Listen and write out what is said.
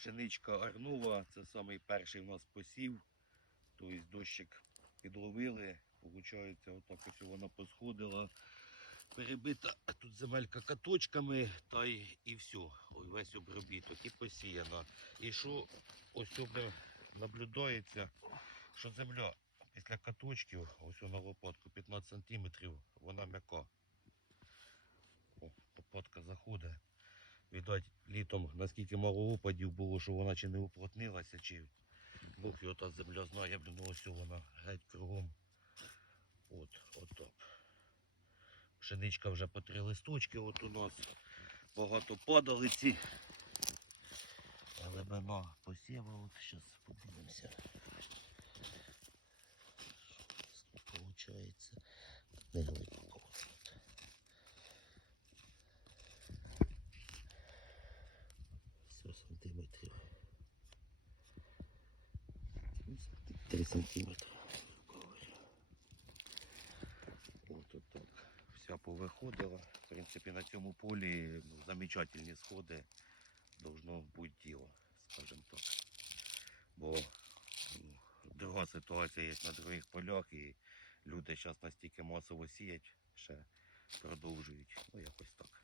Пшеничка Арнова, це самий перший в нас посів. Тобто дощик підловили. Получається, отак ось вона посходила. Перебита тут земелька каточками, та й і все. Ой, весь обробіток і посіяна. І що ось наблюдається, що земля після каточків, ось на лопатку 15 сантиметрів, вона м'яка. О, лопатка заходить. Відать, літом наскільки мало опадів було, що вона чи не уплотнилася, чи Бог його та земля знає, блін, ну ось вона геть кругом. От, от так. Пшеничка вже по три листочки от у нас. Багато падалиці. Глибина посіва, от зараз подивимося. Получається. Не глибоко. От. Грубо говоря. От от так. Вся повиходила. В принципі, на цьому полі замечательні сходи. Должно бути діло, скажімо так. Бо друга ситуація є на других полях, і люди зараз настільки масово сіять, ще продовжують. Ну, якось так.